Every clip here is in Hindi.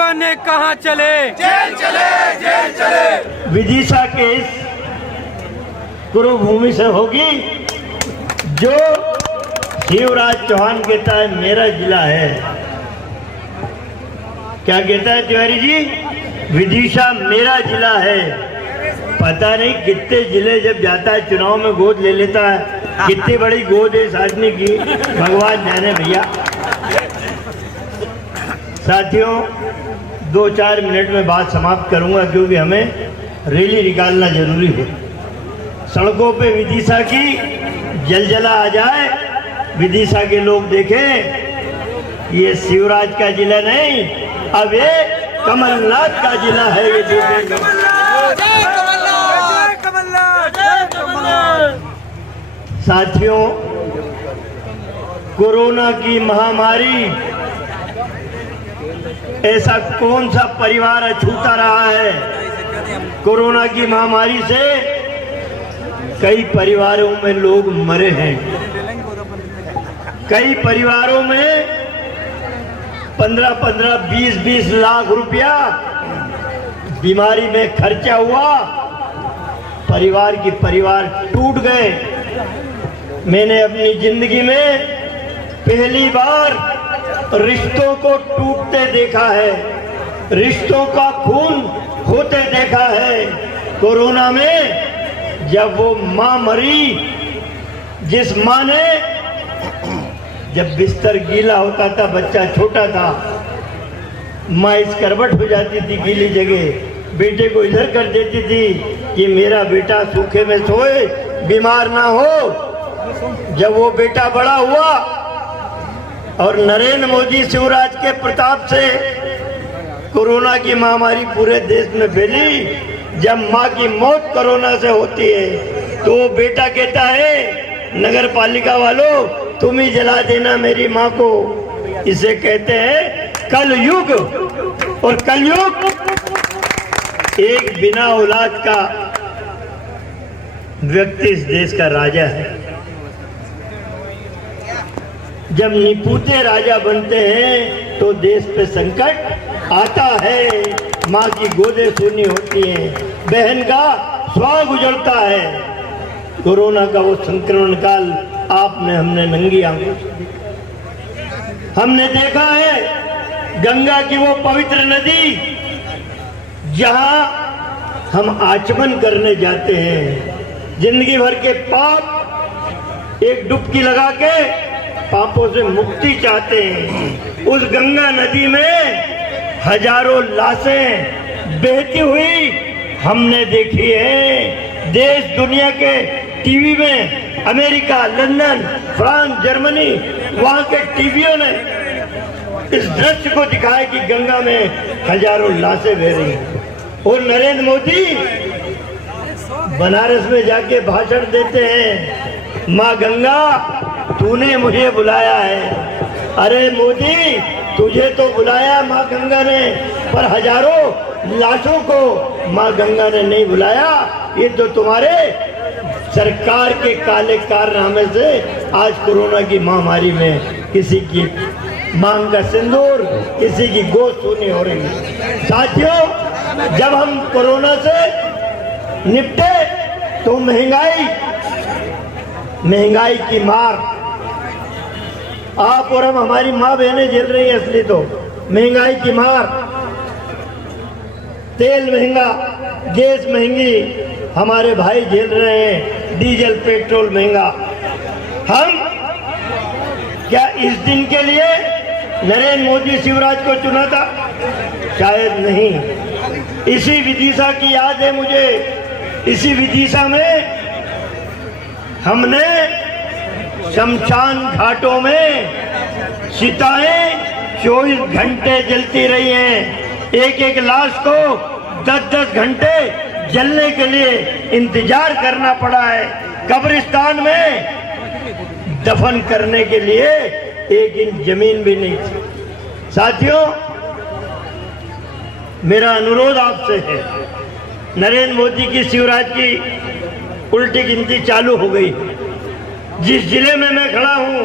दीवाने कहाँ चले, जेल चले, जेल चले। विदिशा केस कुरुभूमि से होगी। जो शिवराज चौहान कहता है मेरा जिला है, क्या कहता है तिवारी जी? विदिशा मेरा जिला है। पता नहीं कितने जिले जब जाता है चुनाव में गोद ले लेता है। कितनी बड़ी गोद है इस आदमी की, भगवान जाने भैया। साथियों, 2-4 मिनट में बात समाप्त करूंगा क्योंकि हमें रैली निकालना जरूरी है। सड़कों पे विदिशा की जलजला आ जाए, विदिशा के लोग देखें ये शिवराज का जिला नहीं, अब ये कमलनाथ का जिला है। ये देखेंगे। साथियों, कोरोना की महामारी, ऐसा कौन सा परिवार अछूता रहा है? कोरोना की महामारी से कई परिवारों में लोग मरे हैं। कई परिवारों में 15-15, 20-20 लाख रुपया बीमारी में खर्चा हुआ। परिवार टूट गए। मैंने अपनी जिंदगी में पहली बार रिश्तों को टूटते देखा है, रिश्तों का खून होते देखा है। कोरोना में जब वो माँ मरी, जिस माँ ने, जब बिस्तर गीला होता था, बच्चा छोटा था, माँ इस करवट हो जाती थी गीली जगह, बेटे को इधर कर देती थी कि मेरा बेटा सूखे में सोए, बीमार ना हो। जब वो बेटा बड़ा हुआ और नरेंद्र मोदी शिवराज के प्रताप से कोरोना की महामारी पूरे देश में फैली, जब माँ की मौत कोरोना से होती है तो वो बेटा कहता है नगर पालिका वालों तुम ही जला देना मेरी माँ को। इसे कहते हैं कलयुग। और कलयुग एक बिना औलाद का व्यक्ति इस देश का राजा है। जब निपुते राजा बनते हैं तो देश पे संकट आता है। माँ की गोदें सूनी होती हैं, बहन का स्वाह गुजरता है। कोरोना का वो संक्रमण काल आपने हमने नंगी आंखों हमने देखा है। गंगा की वो पवित्र नदी जहां हम आचमन करने जाते हैं, जिंदगी भर के पाप एक डुबकी लगा के पापों से मुक्ति चाहते हैं। उस गंगा नदी में हजारों लाशें बहती हुई हमने देखी है। देश दुनिया के टीवी में, अमेरिका, लंदन, फ्रांस, जर्मनी, वहां के टीवियों ने इस दृश्य को दिखाया कि गंगा में हजारों लाशें बह रही हैं। और नरेंद्र मोदी बनारस में जाके भाषण देते हैं, माँ गंगा तूने मुझे बुलाया है। अरे मोदी, तुझे तो बुलाया माँ गंगा ने, पर हजारों लाशों को माँ गंगा ने नहीं बुलाया। ये तो तुम्हारे सरकार के काले कारनामे से आज कोरोना की महामारी में किसी की मांग का सिंदूर, किसी की गोद सूनी हो रही है। साथियों, जब हम कोरोना से निपटे तो महंगाई की मार आप और हम, हमारी माँ बहनें झेल रही है। असली तो महंगाई की मार, तेल महंगा, गैस महंगी, हमारे भाई झेल रहे हैं, डीजल पेट्रोल महंगा। हम क्या इस दिन के लिए नरेंद्र मोदी शिवराज को चुना था? शायद नहीं। इसी विदिशा की याद है मुझे। इसी विदिशा में हमने शमशान घाटों में चिताएं 24 घंटे जलती रही हैं। एक एक लाश को 10-10 घंटे जलने के लिए इंतजार करना पड़ा है। कब्रिस्तान में दफन करने के लिए एक इंच जमीन भी नहीं थी। साथियों, मेरा अनुरोध आपसे है, नरेंद्र मोदी की शिवराज की उल्टी गिनती चालू हो गई। जिस जिले में मैं खड़ा हूं,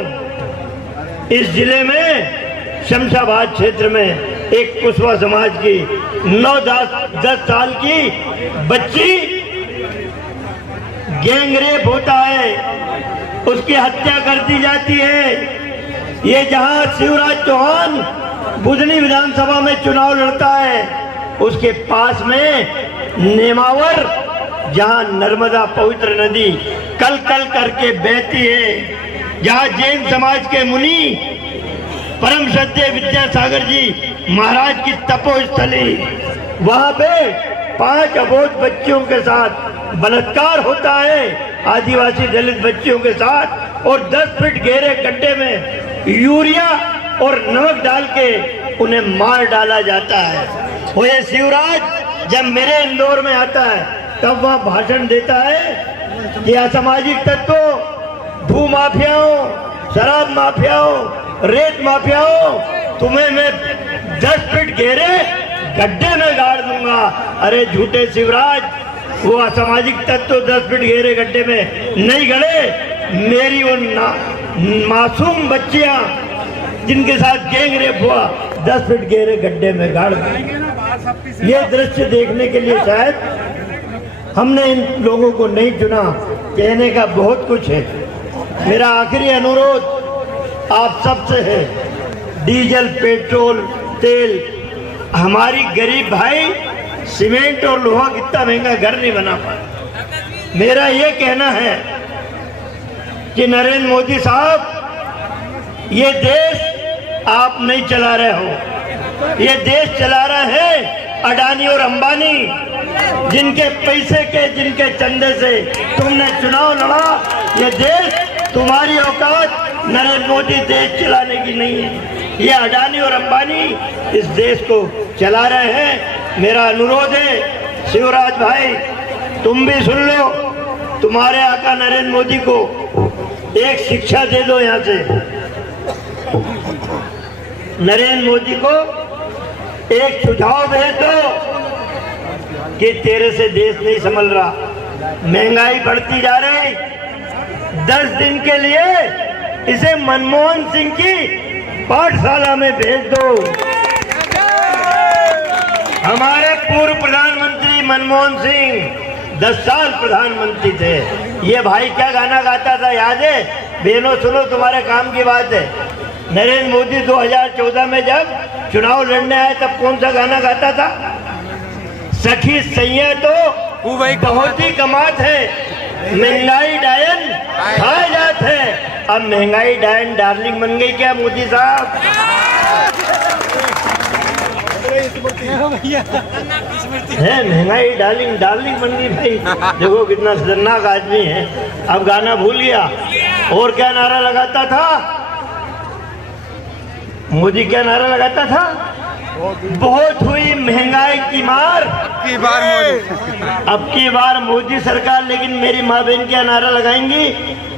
इस जिले में शमशाबाद क्षेत्र में एक कुशवा समाज की 9-10 साल की बच्ची गैंगरेप होता है, उसकी हत्या कर दी जाती है। ये जहां शिवराज चौहान बुधनी विधानसभा में चुनाव लड़ता है, उसके पास में नेमावर, जहां नर्मदा पवित्र नदी कल कल करके बहती है, जहां जैन समाज के मुनि परम श्रद्धेय विद्यासागर जी महाराज की तपोस्थली, वहां पे 5 अबोध बच्चियों के साथ बलात्कार होता है, आदिवासी दलित बच्चियों के साथ, और 10 फीट गहरे गड्ढे में यूरिया और नमक डाल के उन्हें मार डाला जाता है। वो ये शिवराज जब मेरे इंदौर में आता है तब वह भाषण देता है कि असामाजिक तत्वों, भू माफियाओं, शराब माफियाओं, रेत माफियाओं, तुम्हें मैं 10 फीट गहरे गड्ढे में गाड़ दूंगा। अरे झूठे शिवराज, वो असामाजिक तत्व 10 फीट गहरे गड्ढे में नहीं गड़े। मेरी वो मासूम बच्चियां जिनके साथ गैंग रेप हुआ 10 फीट गहरे गड्ढे में गाड़ दी। ये दृश्य देखने के लिए शायद हमने इन लोगों को नहीं चुना। कहने का बहुत कुछ है। मेरा आखिरी अनुरोध आप सबसे है, डीजल, पेट्रोल, तेल, हमारी गरीब भाई सीमेंट और लोहा कितना महंगा घर नहीं बना पाए। मेरा ये कहना है कि नरेंद्र मोदी साहब, ये देश आप नहीं चला रहे हो, ये देश चला रहे हैं अडानी और अंबानी, जिनके पैसे के, जिनके चंदे से तुमने चुनाव लड़ा। ये देश, तुम्हारी औकात नरेंद्र मोदी देश चलाने की नहीं है। ये अडानी और अंबानी इस देश को चला रहे हैं। मेरा अनुरोध है शिवराज भाई, तुम भी सुन लो, तुम्हारे आका नरेंद्र मोदी को एक शिक्षा दे दो। यहाँ से नरेंद्र मोदी को एक सुझाव भेज दो कि तेरे से देश नहीं संभल रहा, महंगाई बढ़ती जा रही। 10 दिन के लिए इसे मनमोहन सिंह की पाठशाला में भेज दो। हमारे पूर्व प्रधानमंत्री मनमोहन सिंह 10 साल प्रधानमंत्री थे। ये भाई क्या गाना गाता था याद है? बहनों सुनो, तुम्हारे काम की बात है। नरेंद्र मोदी 2014 में जब चुनाव लड़ने आए तब कौन सा गाना गाता था? सखी सैया तो बहुत ही कमात है, महंगाई डायन खाए जात है। अब महंगाई डायन डार्लिंग बन गई क्या मोदी साहब? है महंगाई डार्लिंग बन गई भाई। देखो कितना खतरनाक आदमी है। अब गाना भूल गया। और क्या नारा लगाता था मोदी? क्या नारा लगाता था? बहुत हुई महंगाई की मार, अब की बार मोदी सरकार। लेकिन मेरी माँ बहन क्या नारा लगाएंगी?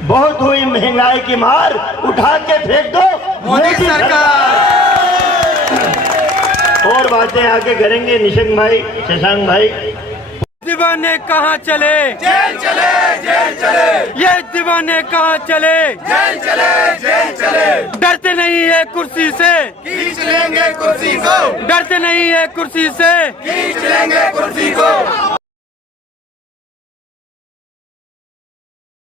बहुत हुई महंगाई की मार, उठा के फेंक दो मोदी सरकार। और बातें आगे करेंगे निशंक भाई, शशांक भाई। दीवाने कहाँ चले? जेल चले, जेल चले। ये दीवाने कहाँ चले? जेल चले, जेल चले। डरते नहीं है कुर्सी से, खींच लेंगे कुर्सी को। डरते नहीं है कुर्सी से, खींच लेंगे कुर्सी को।